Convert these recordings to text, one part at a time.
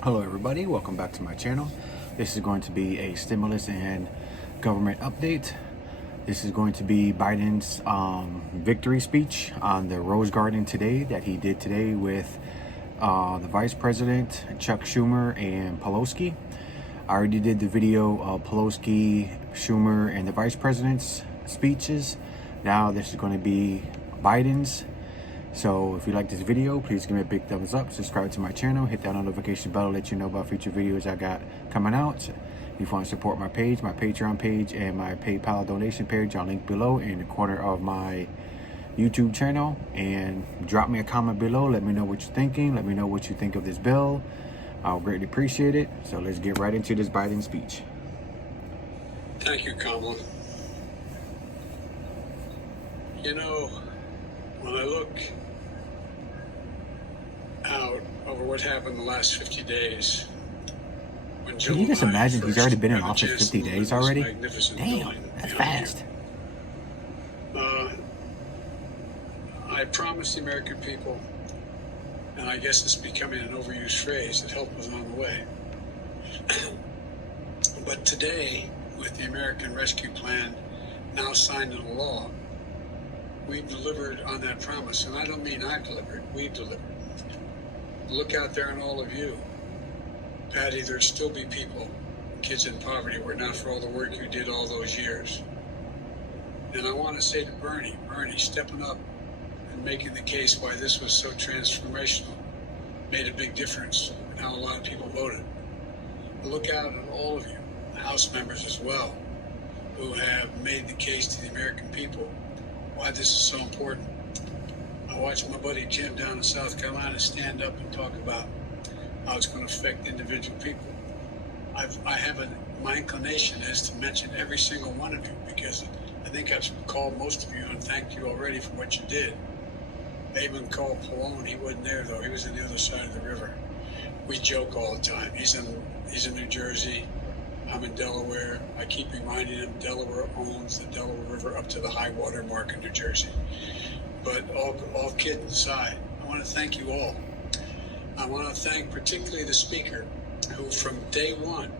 Hello everybody, welcome back to my channel. This is going to be a stimulus and government update. This is going to be Biden's victory speech on the Rosegarden today that he did today with the Vice President, Chuck Schumer, and Pelosi. I already did the video of Pelosi, Schumer, and the Vice President's speeches. Now this is going to be Biden's. So if you like this video, please give me a big thumbs up, subscribe to my channel, hit that notification bell to let you know about future videos I got coming out. If you want to support my page, my Patreon page, and my PayPal donation page, I'll link below in the corner of my YouTube channel. And drop me a comment below, let me know what you're thinking, let me know what you think of this bill. I'll greatly appreciate it. So let's get right into this Biden speech. Thank you, Kamala. You know, when I look out over what happened the last 50 days, when Joe Can you just and I imagine he's already been in first had office a chance 50 to live days in this already? magnificent Damn, building that's behind fast. you, I promised the American people, and I guess it's becoming an overused phrase, that help was on the way. But today, with the American Rescue Plan now signed into law, we've delivered on that promise. And I don't mean I've delivered, we've delivered. Look out there on all of you. Patty, there'll still be people, kids in poverty, were not for all the work you did all those years. And I want to say to Bernie, stepping up and making the case why this was so transformational, made a big difference in how a lot of people voted. But look out at all of you, House members as well, who have made the case to the American people why this is so important. I watched my buddy Jim down in South Carolina stand up and talk about how it's going to affect individual people. My inclination is to mention every single one of you, because I think I've called most of you and thanked you already for what you did. I even called Pallone. He wasn't there though. He was on the other side of the river. We joke all the time. He's in New Jersey. I'm in Delaware. I keep reminding him Delaware owns the Delaware River up to the high water mark in New Jersey. But all kidding aside, I want to thank you all. I want to thank particularly the speaker, who from day one,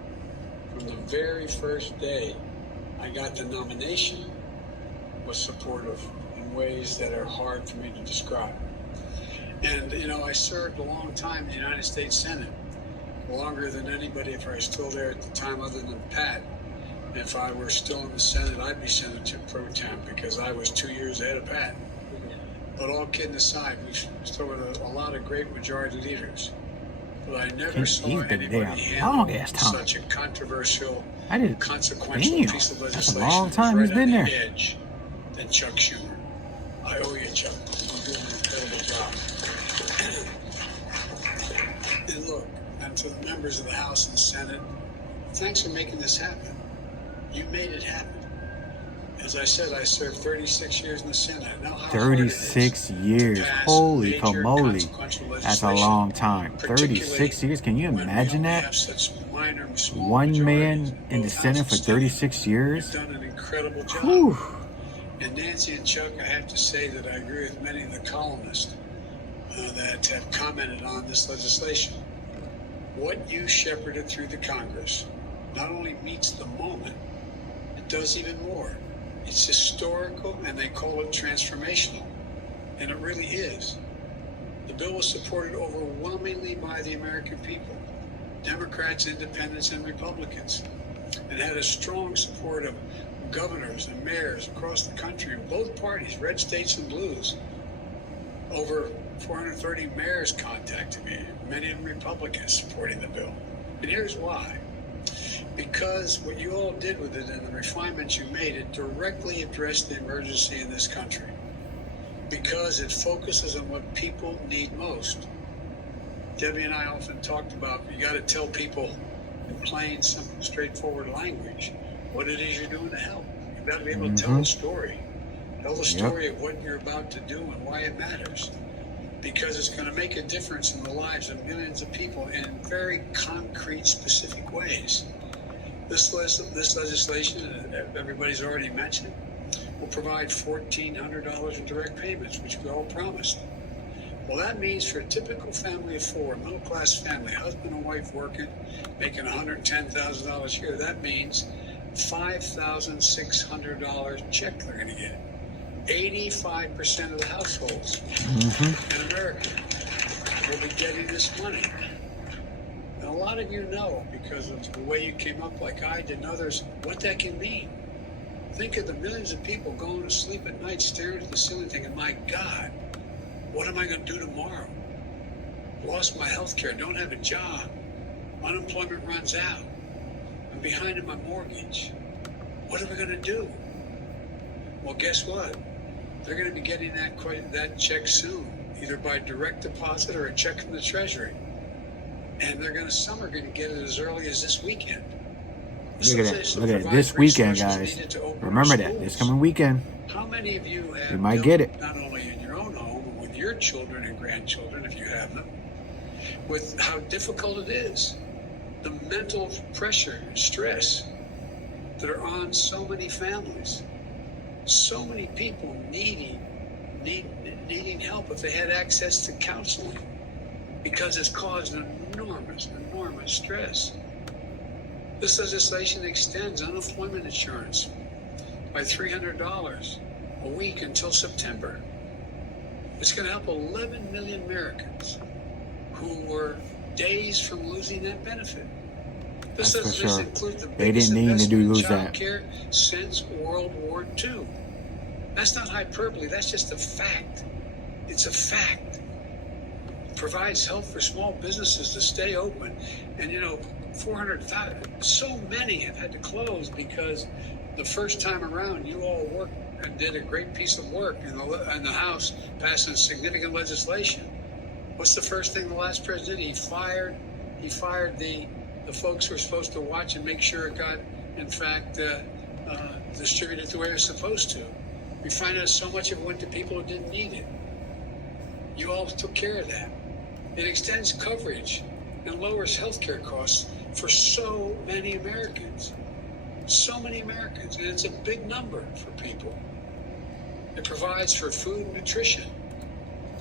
from the very first day I got the nomination, was supportive in ways that are hard for me to describe. And, you know, I served a long time in the United States Senate, longer than anybody if I was still there at the time other than Pat. If I were still in the Senate, I'd be Senator Pro Tem, because I was 2 years ahead of Pat. But all kidding aside, we've served a lot of great majority leaders. But I never saw anybody handle such a controversial, consequential piece of legislation right on the edge than Chuck Schumer. I owe you, Chuck. You're doing an incredible job. And look, and to the members of the House and Senate, thanks for making this happen. You made it happen. As I said, I served 36 years in the Senate. I know how 36 years. Holy camole. That's a long time. 36 years. Can you imagine that? One man in the Senate for 36 years? You've done an incredible job. Whew. And Nancy and Chuck, I have to say that I agree with many of the columnists that have commented on this legislation. What you shepherded through the Congress not only meets the moment, it does even more. It's historical, and they call it transformational. And it really is. The bill was supported overwhelmingly by the American people, Democrats, independents, and Republicans, and had a strong support of governors and mayors across the country in both parties, red states and blues. Over 430 mayors contacted me, many of them Republicans supporting the bill. And here's why. Because what you all did with it and the refinements you made, it directly addressed the emergency in this country. Because it focuses on what people need most. Debbie and I often talked about, you got to tell people in plain, simple, straightforward language what it is you're doing to help. You've got to be able to tell a story. Tell the story of what you're about to do and why it matters. Because it's going to make a difference in the lives of millions of people in very concrete, specific ways. This legislation, as everybody's already mentioned, will provide $1,400 in direct payments, which we all promised. Well, that means for a typical family of four, middle-class family, husband and wife working, making $110,000 a year, that means $5,600 check they're going to get. 85% of the households in America will be getting this money. And a lot of you know, because of the way you came up like I did and others, what that can mean. Think of the millions of people going to sleep at night staring at the ceiling thinking, my God, what am I going to do tomorrow? Lost my health care, don't have a job. Unemployment runs out. I'm behind in my mortgage. What are we going to do? Well, guess what? They're going to be getting that check soon, either by direct deposit or a check from the Treasury. And some are going to get it as early as this weekend. Look at it. Look at it. This weekend, guys. Remember that. This coming weekend. How many of you have you might get it. Not only in your own home, but with your children and grandchildren, if you have them, with how difficult it is, the mental pressure and stress that are on so many families, so many people needing help if they had access to counseling, because it's caused enormous stress. This legislation extends unemployment insurance by $300 a week until September. It's going to help 11 million Americans who were days from losing that benefit. This legislation includes the biggest investment in child care since World War II. That's not hyperbole. That's just a fact. It's a fact. It provides help for small businesses to stay open. And 400,000, so many have had to close because the first time around you all worked and did a great piece of work in the House, passing significant legislation. What's the first thing the last president did? He fired the folks who were supposed to watch and make sure it got, in fact, distributed the way it was supposed to. We find out so much of it went to people who didn't need it. You all took care of that. It extends coverage and lowers healthcare costs for so many Americans. So many Americans, and it's a big number for people. It provides for food and nutrition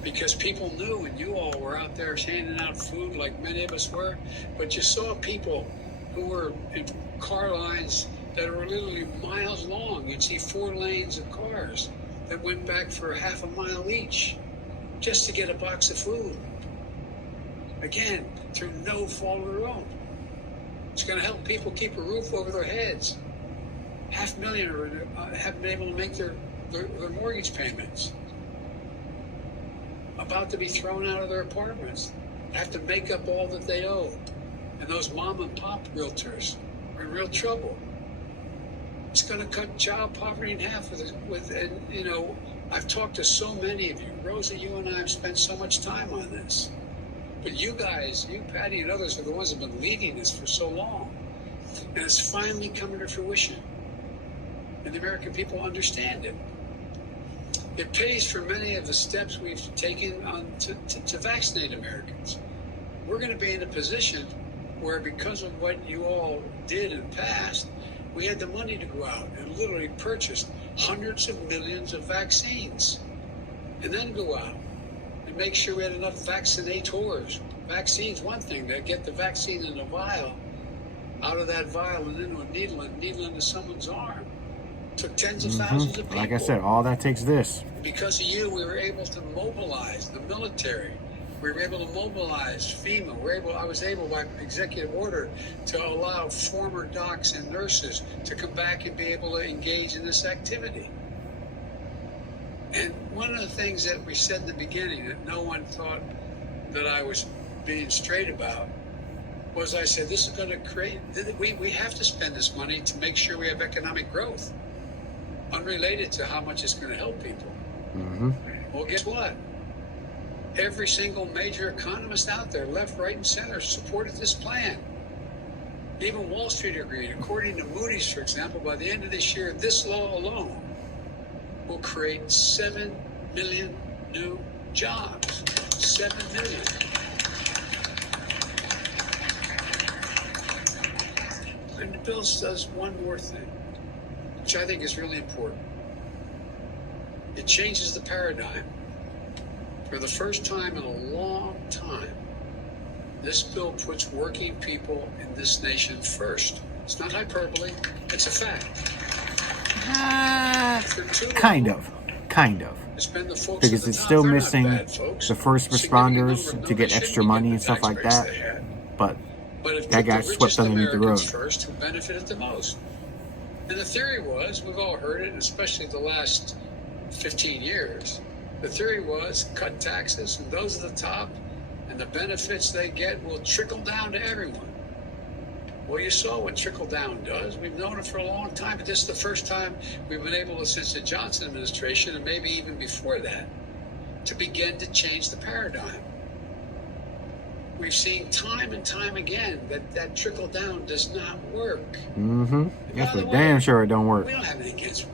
because people knew, and you all were out there handing out food like many of us were, but you saw people who were in car lines that were literally miles long. You'd see 4 lanes of cars that went back for half a mile each just to get a box of food. Again, through no fault of their own. It's going to help people keep a roof over their heads. 500,000 haven't been able to make their mortgage payments. About to be thrown out of their apartments. Have to make up all that they owe. And those mom and pop realtors are in real trouble. It's going to cut child poverty in half I've talked to so many of you. Rosa, you and I have spent so much time on this. But you guys, you, Patty, and others are the ones who have been leading this for so long. And it's finally coming to fruition. And the American people understand it. It pays for many of the steps we've taken to vaccinate Americans. We're going to be in a position where, because of what you all did in the past, we had the money to go out and literally purchase hundreds of millions of vaccines and then go out and make sure we had enough vaccinators. Vaccines, one thing, to get the vaccine in a vial, out of that vial and into a needle into someone's arm. Took tens of thousands of people. Like I said, all that takes this. Because of you, we were able to mobilize the military. We were able to mobilize FEMA. I was able, by executive order, to allow former docs and nurses to come back and be able to engage in this activity. And one of the things that we said in the beginning that no one thought that I was being straight about was, I said, this is going to create, we have to spend this money to make sure we have economic growth, unrelated to how much it's going to help people. Well, guess what? Every single major economist out there, left, right, and center, supported this plan. Even Wall Street agreed. According to Moody's, for example, by the end of this year, this law alone will create 7 million new jobs. 7 million. And the bill does one more thing, which I think is really important. It changes the paradigm For the first time in a long time, this bill puts working people in this nation first. It's not hyperbole, it's a fact. Kind of. It's been the folks Because at the it's top. still They're not missing bad folks. the first Significant responders number of to them, get they extra shouldn't be money getting and the stuff tax like breaks that. they had. But it that put got the swept richest underneath the Americans rug. first who benefited the most. And the theory was, we've all heard it, especially the last 15 years, the theory was cut taxes and those at the top, and the benefits they get will trickle down to everyone. Well, you saw what trickle down does. We've known it for a long time, but this is the first time we've been able to, since the Johnson administration, and maybe even before that, to begin to change the paradigm. We've seen time and time again that trickle down does not work. That's for damn sure it don't work. We don't have anything against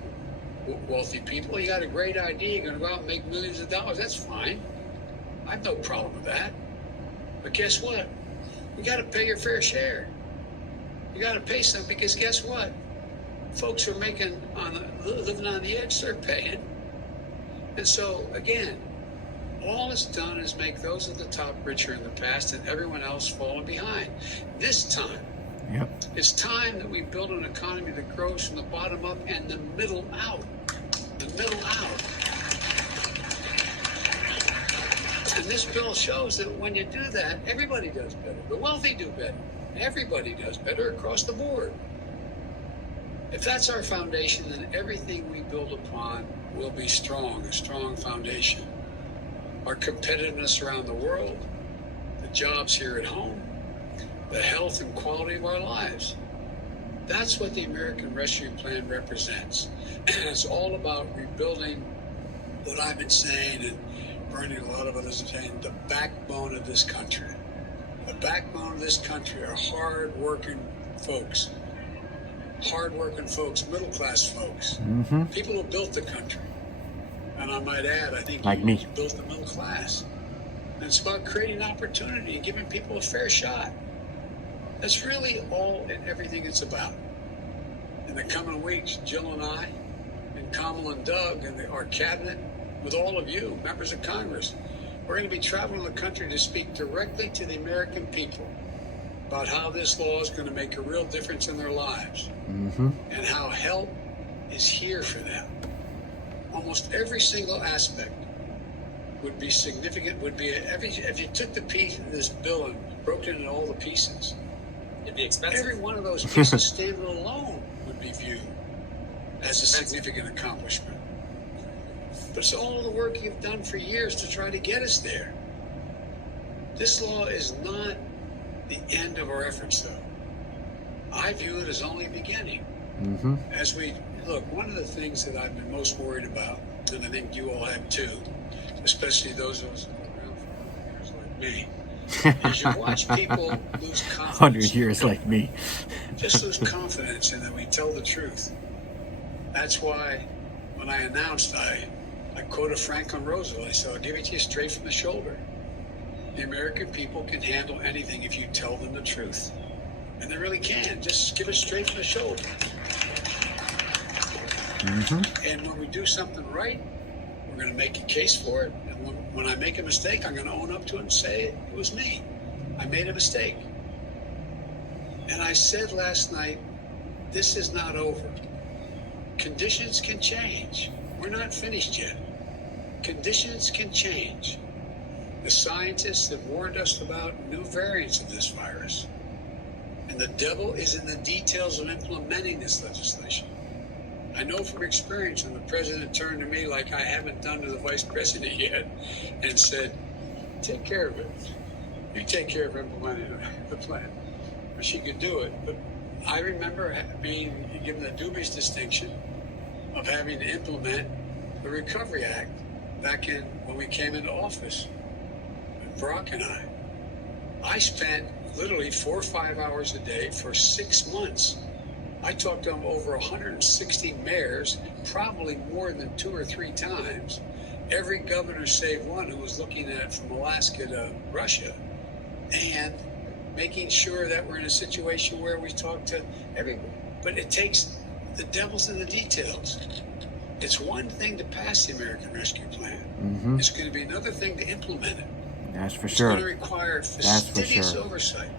wealthy people. You got a great idea, you're going to go out and make millions of dollars. That's fine. I have no problem with that. But guess what? You got to pay your fair share. You got to pay some, because guess what? Folks who are living on the edge, they're paying. And so, again, all it's done is make those at the top richer in the past and everyone else falling behind. This time, it's time that we build an economy that grows from the bottom up and the middle out. The middle out. And this bill shows that when you do that, everybody does better. The wealthy do better. Everybody does better across the board. If that's our foundation, then everything we build upon will be strong, a strong foundation. Our competitiveness around the world, the jobs here at home, the health and quality of our lives. That's what the American Rescue Plan represents. And it's all about rebuilding what I've been saying, and Bernie and a lot of others are saying, the backbone of this country. The backbone of this country are hard-working folks. Hard-working folks, middle-class folks. People who built the country. And I might add, I think like me, built the middle class. And it's about creating opportunity and giving people a fair shot. That's really all and everything it's about. In the coming weeks, Jill and I, and Kamala and Doug, and our cabinet, with all of you, members of Congress, we're going to be traveling the country to speak directly to the American people about how this law is going to make a real difference in their lives, and how help is here for them. Almost every single aspect would be significant, if you took the piece of this bill and broke it into all the pieces, it'd be expensive. Every one of those pieces standing alone would be viewed as a significant accomplishment. But it's all the work you've done for years to try to get us there. This law is not the end of our efforts, though. I view it as only beginning. As we look, one of the things that I've been most worried about, and I think you all have too, especially those of us who have been around for 100 years like me, is you watch people lose confidence. 100 years like me. Just lose confidence in that we tell the truth. That's why when I announced, I quoted Franklin Roosevelt. He said, I'll give it to you straight from the shoulder. The American people can handle anything if you tell them the truth. And they really can. Just give it straight from the shoulder. And when we do something right, we're going to make a case for it. And when I make a mistake, I'm going to own up to it and say it was me. I made a mistake. And I said last night, this is not over. Conditions can change. We're not finished yet. Conditions can change. The scientists have warned us about new variants of this virus. And the devil is in the details of implementing this legislation. I know from experience when the president turned to me like I haven't done to the vice president yet and said, take care of it. You take care of implementing the plan. But she could do it. But I remember being given the dubious distinction of having to implement the Recovery Act back when we came into office, Barack and I spent literally 4 or 5 hours a day for 6 months. I talked to them over 160 mayors, probably more than 2 or 3 times. Every governor save one who was looking at it from Alaska to Russia, and making sure that we're in a situation where we talk to everyone. But it takes the devil's in the details. It's one thing to pass the American Rescue Plan. Mm-hmm. It's going to be another thing to implement it. That's for It's sure. going to require fastidious oversight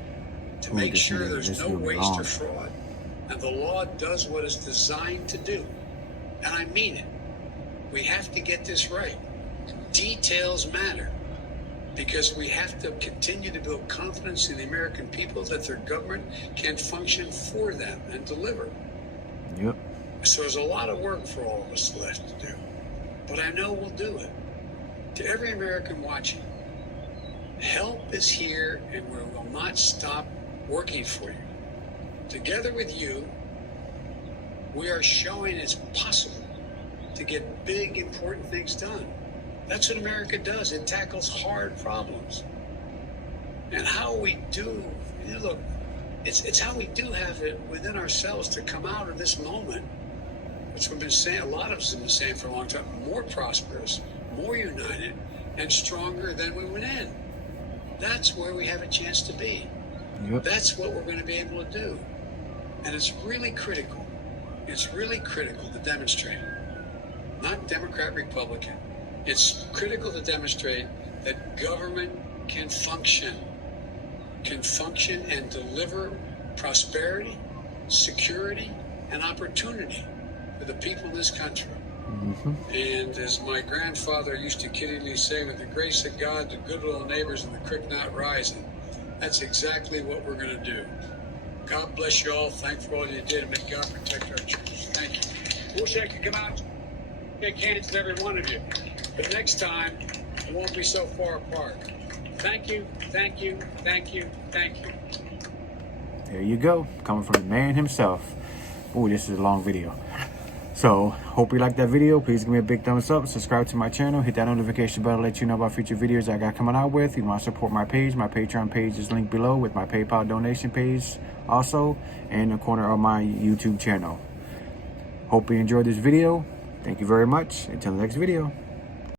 to make sure there's no waste or fraud, and the law does what it's designed to do. And I mean it. We have to get this right. Details matter, because we have to continue to build confidence in the American people that their government can function for them and deliver. Yep. So there's a lot of work for all of us left to do, but I know we'll do it. To every American watching, help is here, and we will not stop working for you. Together with you, we are showing it's possible to get big, important things done. That's what America does. It tackles hard problems. And how we do, look, it's how we do have it within ourselves to come out of this moment, which we've been saying, a lot of us have been saying for a long time, more prosperous, more united, and stronger than we went in. That's where we have a chance to be. Yep. That's what we're going to be able to do. And it's really critical. It's really critical to demonstrate, not Democrat, Republican. It's critical to demonstrate that government can function and deliver prosperity, security, and opportunity for the people in this country. Mm-hmm. And as my grandfather used to kiddingly say, with the grace of God, the good little neighbors and the creek not rising, that's exactly what we're going to do. God bless you all. Thank you for all you did, and may God protect our churches. Thank you. Wish I could come out and shake hands with every one of you. But next time, it won't be so far apart. Thank you, thank you, thank you, thank you. There you go. Coming from the man himself. Oh, this is a long video. So, hope you liked that video. Please give me a big thumbs up. Subscribe to my channel. Hit that notification bell to let you know about future videos I got coming out with. If you want to support my page, my Patreon page is linked below with my PayPal donation page also in the corner of my YouTube channel. Hope you enjoyed this video. Thank you very much. Until the next video.